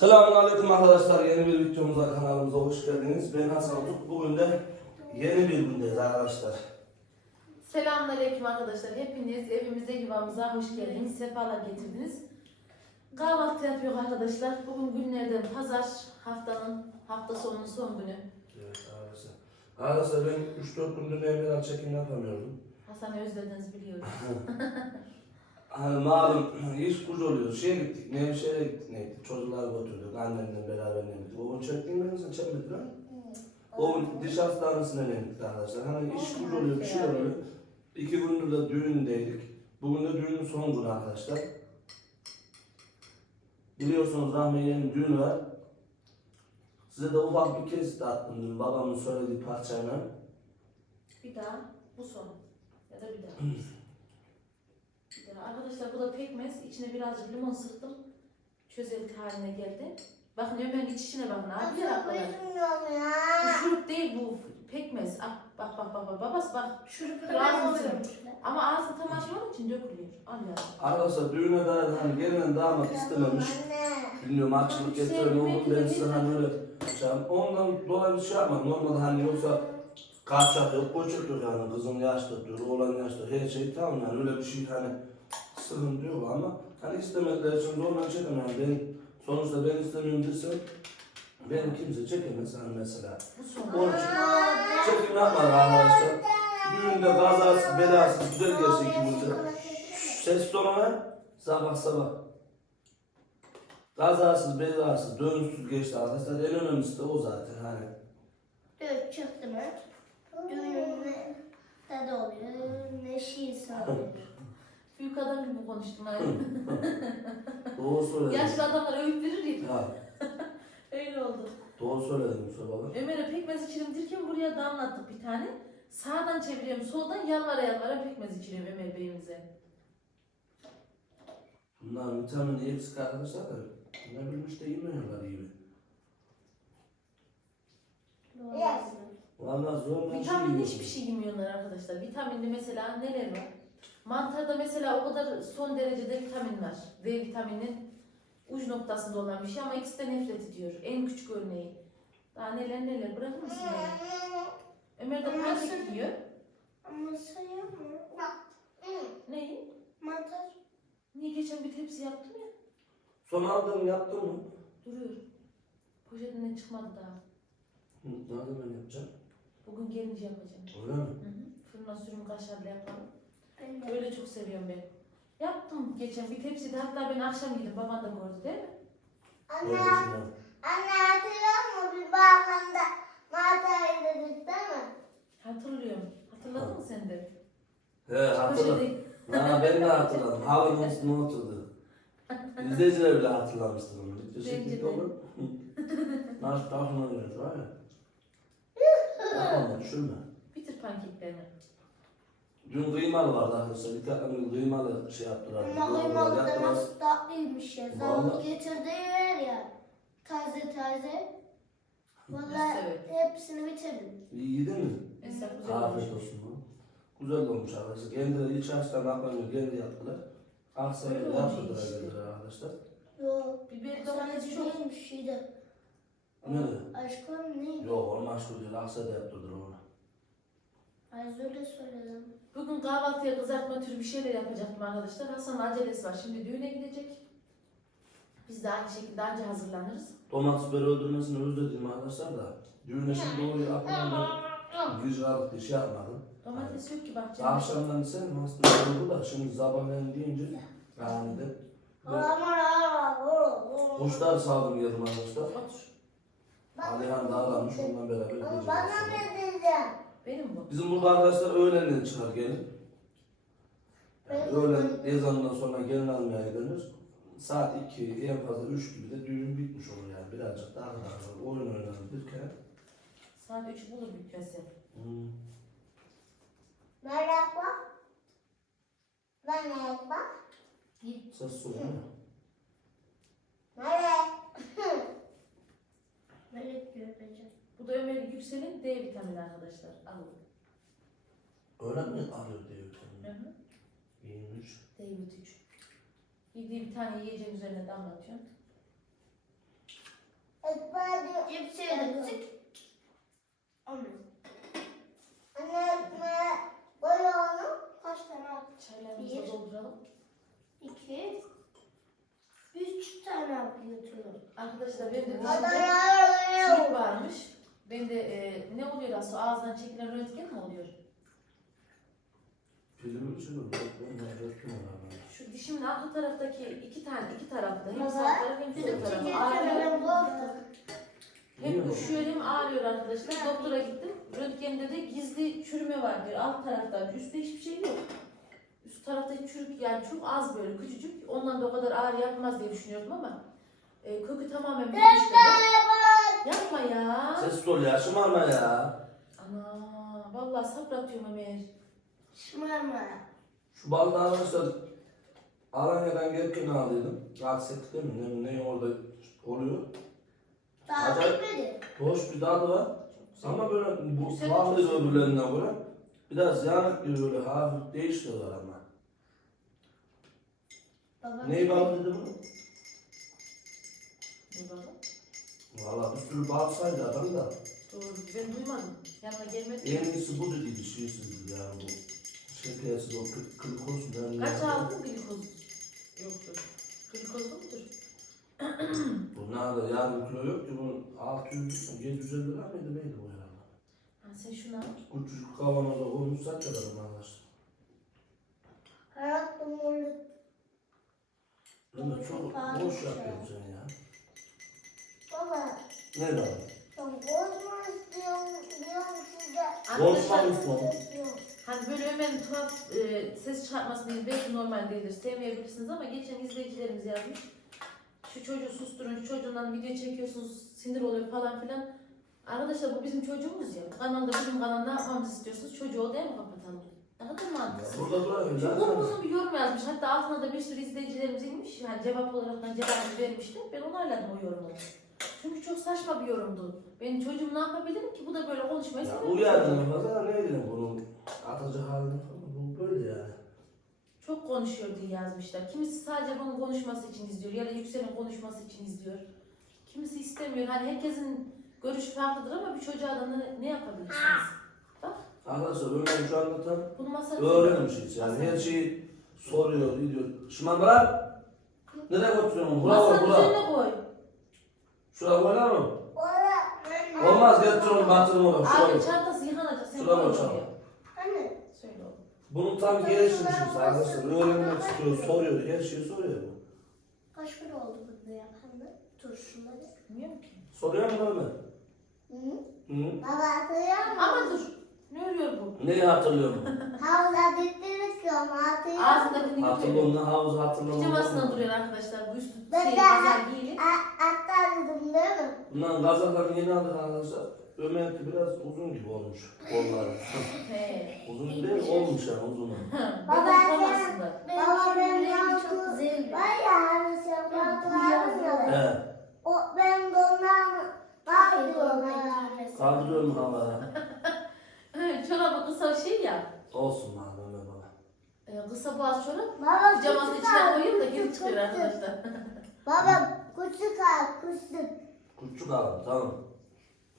Selamun Aleyküm arkadaşlar. Yeni bir videomuza kanalımıza hoş geldiniz. Ben Hasan Utku. Bugün de yeni bir gündeyiz arkadaşlar. Selamünaleyküm arkadaşlar. Hepiniz evimize, yuvamıza hoş geldiniz. Sefalar getirdiniz. Kahvaltı yapıyor arkadaşlar. Bugün günlerden pazar, haftanın, hafta sonunun son günü. Evet arkadaşlar. Arkadaşlar ben 3-4 gündür evden çekim yapamıyordum. Hasan'ı özlediniz biliyorum. Hani malum iş kuş oluyor. Şeye gittik, Nevşehir'e gittik, ne gittik. Çocukları götürdük, annemle beraber ne gittik. O gün çektiğim ben sen çekmedin ha? O gün diş hastanesine ne gittik arkadaşlar. Hani iş kuş oluyor, bir şey oluyor. İki gündür de düğündeydik. Bugün de düğünün son günü arkadaşlar. Biliyorsunuz Rahmiye'nin düğünü var. Size de ufak bir kez attım babamın söylediği parçayla. Bir daha bu son. Ya da bir daha. Arkadaşlar bu da pekmez. İçine birazcık limon sıktım. Çözelti haline geldi. Bakın Ömer'in içişine bakın abi. şurup değil bu pekmez. Ah, bak bak bak bak babası bak. Ama ağzı tam açmadığı için dökülüyor. Al ya. Arkadaşlar düğüne dair hani gelinen damat istememiş. Bilmiyorum açılıp getiren oğlum ben size hani öyle şey yapayım. Ondan dolayı bir şey yapmadım. Normalde hani yoksa kaçak yok, koçak yok yani. Kızın diyor, oğlan yaşlı, her şey tamam yani öyle bir şey hani sıkıntı yok ama hani istemekler için zorla çekemem ben sonuçta ben istemiyorum desem beni kimse çekemez hani mesela. Bu. Onun için çekim yapmadı arkadaşlar. Düğünde kazasız belasız güzel geçti iki günde. Ses tonuna sabah sabah. Kazasız belasız dönüşsüz geçti arkadaşlar. En önemlisi de o zaten hani. Evet çıktı mı? Düğünün tadı oluyor, neşesi oluyor. Büyük adam gibi konuştun aynı. Doğru söyledim. Yaşlı adamlar öğüt verir ya. Ha, Öyle oldu. doğru söyledim Mustafa baba. Ömer'e pekmez içirim derken buraya damlattık bir tane. Sağdan çeviriyorum soldan yalvara yalvara pekmez içiriyorum Ömer Bey'imize. Bunlar vitamini eksik arkadaşlar da ne bilmiş de yemiyorlar gibi. Vallahi zor bir şey Vitamin yiyor. hiçbir şey yemiyorlar arkadaşlar. Vitaminli mesela neler var? Mantarda mesela o kadar son derecede vitamin var. D vitaminin uç noktasında olan bir şey ama ikisi de nefret ediyor. En küçük örneği. Daha neler neler bırakır mısın beni? Ömer de pankek yiyor. Ama sayıyor mu? Neyi? Mantar. Niye geçen bir tepsi yaptım ya? Son aldığım yaptın mı? Duruyor. Poşetinden çıkmadı daha. Hı, ne zaman yapacağım? Bugün gelince yapacağım. Öyle mi? Hı hı. Fırına sürüm kaşarla yapalım. Ben de. Öyle çok seviyorum ben. Yaptım geçen bir tepside hatta ben akşam yedim baban da gördü değil mi? Anne, anne hatırlıyor musun bir balkonda mantar yedik değil mi? Hatırlıyorum. Hatırladın mı sen de? He hatırladım. Poşeti. Ha, ben de hatırladım. Halının üstüne oturdu. İzleyiciler bile hatırlamıştır onu. Bence çekildi de. olur. Nasıl tahmin ediyoruz var ya. Yapma düşürme. Bitir pankeklerini. Dün kıymalı vardı arkadaşlar. Bir tane kıymalı şey yaptılar. Ama kıymalı da nasıl tatlıymış ya. Zavut getirdiler ya. Taze taze. Vallahi Evet. hepsini bitirdim. İyi yedin mi? Olmuş. Afiyet olsun. Güzel olmuş arkadaşlar. Kendileri hiç açtan bakmıyor. Kendi yaptılar. Aksaray'da yaptılar işte. geldiler arkadaşlar. Yok. Biber domates Sadece çok. şeydi. Nerede? Aşkım ne? Yok olmaz şu değil. Aksaray'da yaptırdılar onu. Az öyle söyledim. Bugün kahvaltıya kızartma türü bir şeyler yapacaktım arkadaşlar. Hasan'ın acelesi var. Şimdi düğüne gidecek. Biz de aynı şekilde anca hazırlanırız. Domates biberi öldürmesini özledim arkadaşlar da. Düğüne şimdi doğru aklımda güç alıp bir şey yapmadım. Domates yok ki bahçede. Akşamdan istedim aslında oldu da şimdi sabahleyin deyince anide. Kuşlar saldım geldim arkadaşlar. Otur. Alihan dağlanmış ondan beraber. Bana ne diyeceğim? Benim bu. Bizim burada arkadaşlar öğlenden çıkar gelin. Yani öğlen ezanından sonra gelin almaya gidilir. Saat 2 en fazla 3 gibi de düğün bitmiş olur yani birazcık daha daha oyun oynanır bir kere. Saat 3 bulur bitmesi. Hmm. Merhaba. Merhaba. Ses soğuk mu? Merhaba. Melek göreceğim. Bu da Ömer'in Yüksel'in D vitamini arkadaşlar. Alın. Öğlen mi alıyor diye bir Hı hı. İyiymiş. D vit 3. Yediği bir tane yiyeceğin üzerine damlatıyorsun. Cipsi küçük. Anne. Anne ekmeğe koy onu. Kaç tane attın? Çaylarımızı Bir. dolduralım. İki. Üç tane yapıyorum. Arkadaşlar benim de dişimde ya. çürük varmış. Ben de e, ne oluyor aslında ağızdan çekilen röntgen mi oluyor? Film için mi? Ben öğretmenim abi. Şu dişimin arka taraftaki iki tane iki tarafta hem sağ taraf hem sol Bizim taraf çekirken ağrıyor. Hem üşüyor hem ağrıyor arkadaşlar. Doktora gittim. Röntgende de gizli çürüme var diyor. Alt tarafta. Üstte hiçbir şey yok. Üst tarafta çürük yani çok az böyle küçücük. Ondan da o kadar ağrı yapmaz diye düşünüyordum ama e, kökü tamamen. Yapma ya. Dolu yaşım ama ya. Ana vallahi sapratıyorum Ömer. Şımarma. Şu balığı arkadaşlar Alanya'dan gelirken aldıydım. Aksettik değil mi? Ne, ne orada oluyor? Daha Acayip. bitmedi. Hoş bir tadı var. Ama böyle bu Güzel farklı çok öbürlerine göre. Biraz yanık gibi böyle hafif değişiyorlar ama. Baba Neyi balı dedi bu? Valla bir sürü bal saydı adam da. Doğru ben duymadım. Yanına gelmedi. En iyisi bu dediydi şeysiz ya bu. Şekersiz o kırk kırk olsun. Ben Kaç aldın glikoz? Yoktur. Glikoz mudur? Bunlar da yarım kilo yok ki bunun 600 750 lira mıydı neydi bu herhalde? Ha, sen şunu al. Küçücük kavanoza koymuş satıyorlar arkadaşlar. Hayatım öyle. Değil mi? Çok boş yapıyorsun sen ya. Baba. Ne? Ben bozma? İstiyorum. hani böyle Ömer'in tuhaf e, ses çıkartmasını belki normal değildir. Sevmeyebilirsiniz ama geçen izleyicilerimiz yazmış. Şu çocuğu susturun, şu çocuğundan video çekiyorsunuz, sinir oluyor falan filan. Arkadaşlar bu bizim çocuğumuz ya. Kanalda bizim kanal ne yapmamızı istiyorsunuz? Çocuğu odaya mı kapatalım? Ne kadar mantıksız. burada duramıyor. Çok uzun bir yorum yazmış. Hatta altına da bir sürü izleyicilerimiz inmiş. Yani cevap olarak da cevabı vermiştim. Ben onayladım o yorumu. Çünkü çok saçma bir yorumdu. Benim çocuğum ne yapabilirim ki? Bu da böyle konuşmayı Ya seviyor. uyardın fazla ne bileyim bunun atıcı halini falan bu böyle yani. Çok konuşuyor diye yazmışlar. Kimisi sadece bunun konuşması için izliyor ya da Yüksel'in konuşması için izliyor. Kimisi istemiyor. Hani herkesin görüşü farklıdır ama bir çocuğa da ne, ne yapabilirsiniz? Bak Arkadaşlar Ömer şu anlatan bunu masada öğrenmişiz yani her şeyi soruyor, ediyor. Şuman bırak. Nereye götürüyorsun? Bravo, Masanın bravo. üzerine koy. Şuraya koyar mı? Olmaz getir onu batırma bak. Şuraya Abi koy. çantası yıkanacak. Sen Şuraya koy? Söyle oğlum. Bunun tam gelişmişiz arkadaşlar. Öğrenmek istiyor, soruyor. Her şeyi soruyor bu. Kaç gün oldu bunu yapanı? Turşuları. Bilmiyorum ki. Soruyor mu Ömer? Hı? Hı? Baba hatırlıyor musun? Ama dur. Ne örüyor bu? Neyi hatırlıyor mu? Havza diktirdik ya hatırlıyor musun? Ağzındakini Hatırlıyor yıkıyor. mu? Havuzu hatırlamam. Pijamasına duruyor arkadaşlar. Bu üstü Ben şey de- pazar giyili. Bundan gazaklarını yeni aldık arkadaşlar. Ömer'inki biraz uzun gibi olmuş kolları. He. uzun değil, olmuş yani uzun. Baba aslında. Baba ben mantı var ya hani sen mantı aldın ya. He. O ben ondan bakıyorum. Kaldırıyor mu havaya? Çorabı kısa şey ya. Olsun lan Ömer baba. e, Kısa boğaz çorap. Baba Pijamasının küçük içine koyuyor da küçük, geri çıkıyor arkadaşlar. Baba küçük al küçük. Küçük alın tamam.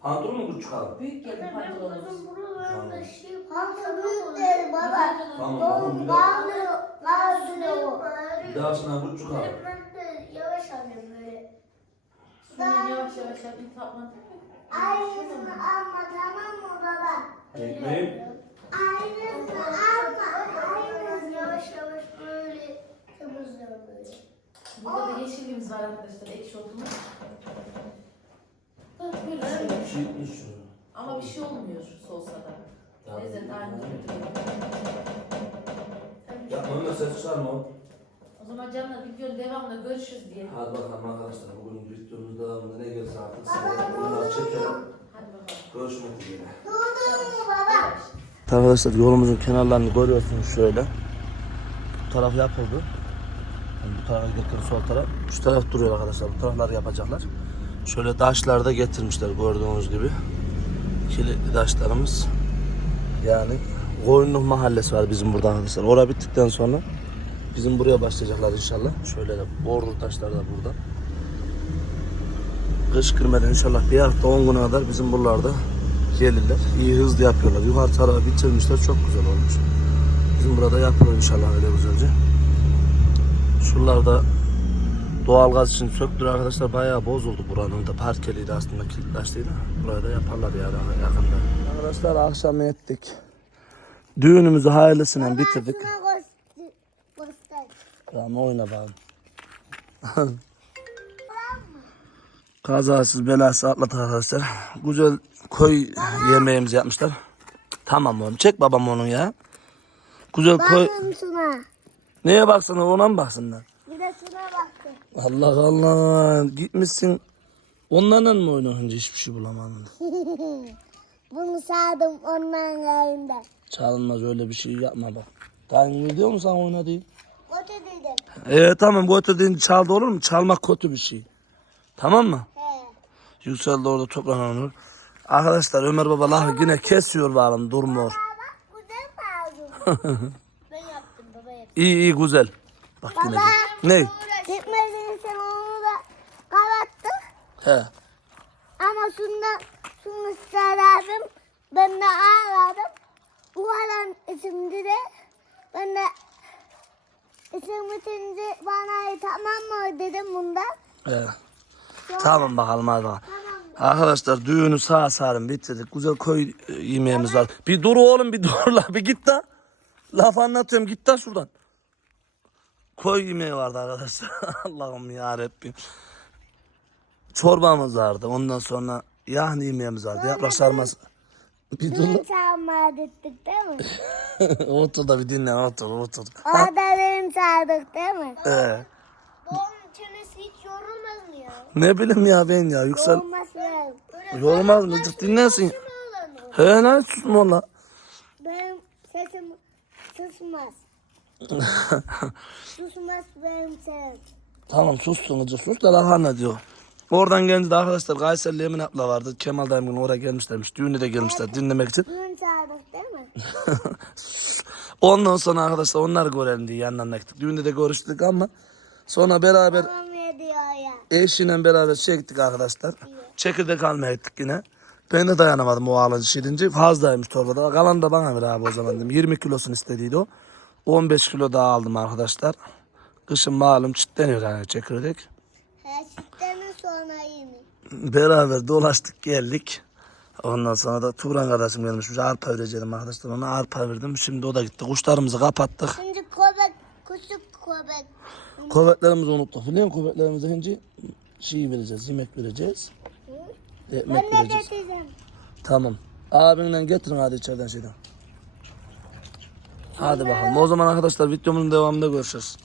Pantolon mu küçük alın? Büyük geldi pantolonumuz. buralarında şey Pantolon büyük baba. Tamam oğlum bir de bağlıyor. Bağlıyor. bir daha sana küçük alın. Yavaş alayım böyle. Şunu yavaş yavaş yap. İlk tapma. Aynısını alma tamam mı baba? Ekmeğim. Aynısını alma. Aynısını yavaş yavaş böyle temizliyorum böyle. Burada da yeşilliğimiz var arkadaşlar. Ekşi otumuz. Da böyle şey. Çiğitmiş şunu. Ama bir şey olmuyor soğusa da. Ya, Lezzet aynı. Yapma Ömer ses çıkarma. O zaman canlar videonun devamında görüşürüz diye. Hadi bakalım arkadaşlar bugün videomuz devamında ne gelirse artık size bunları çekelim. Hadi bakalım. Görüşmek üzere. Mu baba? Arkadaşlar yolumuzun kenarlarını görüyorsunuz şöyle. Bu taraf yapıldı. Yani bu tarafa getir sol taraf. Şu taraf duruyor arkadaşlar. Bu tarafları yapacaklar. Şöyle taşlar da getirmişler gördüğünüz gibi. Kilitli taşlarımız. Yani Koyunluk mahallesi var bizim burada arkadaşlar. Orada bittikten sonra bizim buraya başlayacaklar inşallah. Şöyle de bordur taşlar da burada. kış girmeden inşallah bir hafta 10 güne kadar bizim buralarda gelirler. İyi hızlı yapıyorlar. Yukarı tarafı bitirmişler. Çok güzel olmuş. Bizim burada yapılır inşallah öyle güzelce. Şuralarda doğalgaz için söktür arkadaşlar bayağı bozuldu buranın da parkeliydi aslında kilitlaştıydı. Burayı da yaparlar yani yakında. Arkadaşlar akşam ettik. Düğünümüzü hayırlısıyla bitirdik. Tamam oyna bakalım. Kazasız belasız atlattık arkadaşlar. Güzel koy yemeğimizi yapmışlar. Tamam oğlum çek babam onun ya. Güzel şuna. Neye baksana ona mı baksınlar? Bir de şuna baktım. Allah Allah gitmişsin. Onlarla mı oynayınca hiçbir şey bulamadın. Bunu sağdım onların yayında. Çalınmaz öyle bir şey yapma bak. Dayın biliyor musun sen oynadığı? Kötü dedim. Ee tamam kötü deyince çaldı olur mu? Çalmak kötü bir şey. Tamam mı? He. Yüksel de orada toplanan olur. Arkadaşlar Ömer Baba lafı yine kesiyor bağlam durmuyor. Bak güzel bağırdım. ben yaptım baba yaptım. İyi iyi güzel. Bak yine. Ne? Gitmedin sen onu da kapattın. He. Ama şundan şunu sarardım. Ben de ağladım. Bu adam isimdi de ben de isim bitince bana tamam mı dedim bundan. He. Tamam bakalım hadi bakalım. Arkadaşlar düğünü sağ salim bitirdik. Güzel koy e, yemeğimiz var. Bir dur oğlum bir dur la bir git da. Laf anlatıyorum git da şuradan. Koy yemeği vardı arkadaşlar. Allah'ım ya Rabbim. Çorbamız vardı. Ondan sonra yahni yemeğimiz vardı. Yaprak sarması. Bir dur çağırmaya gittik değil mi? otur da bir dinle otur otur. Orada düğün çağırdık değil mi? Ee, Onun çenesi hiç yorulmaz mı ya? ne bileyim ya ben ya yüksel. Yorulmaz lazım. Yorulmaz mı? Cık dinlensin. He lan susma la. Benim sesim susmaz. susmaz benim sesim. Tamam sussun hocam sus da lahana diyor. Oradan gelince de arkadaşlar Kayseri'li Emin abla vardı. Kemal dayım gün oraya gelmişlermiş. Düğüne de gelmişler dinlemek için. Düğün çağırdık değil mi? Ondan sonra arkadaşlar onlar görelim diye yanlarına gittik. Düğünde de görüştük ama sonra beraber Babam ne diyor ya? eşiyle beraber şey gittik arkadaşlar. Çekirdek almaya gittik yine. Ben de dayanamadım o ağlacı şirince. Fazlaymış torbada. Kalan da bana ver abi o zaman dedim. 20 kilosunu istediydi o. 15 kilo daha aldım arkadaşlar. Kışın malum çitleniyor yani çekirdek. Her yeni. Beraber dolaştık geldik. Ondan sonra da Turan kardeşim gelmişmiş. Arpa vereceğim arkadaşlar. Ona arpa verdim. Şimdi o da gitti. Kuşlarımızı kapattık. Şimdi köpek, küçük köpek. Köpeklerimizi unuttuk. Biliyor musun? Köpeklerimize şimdi şey vereceğiz. Yemek vereceğiz. Ekmek Ben vereceğiz. Tamam. Abinle getirin hadi içeriden şeyden. Hadi bakalım. O zaman arkadaşlar videomuzun devamında görüşürüz.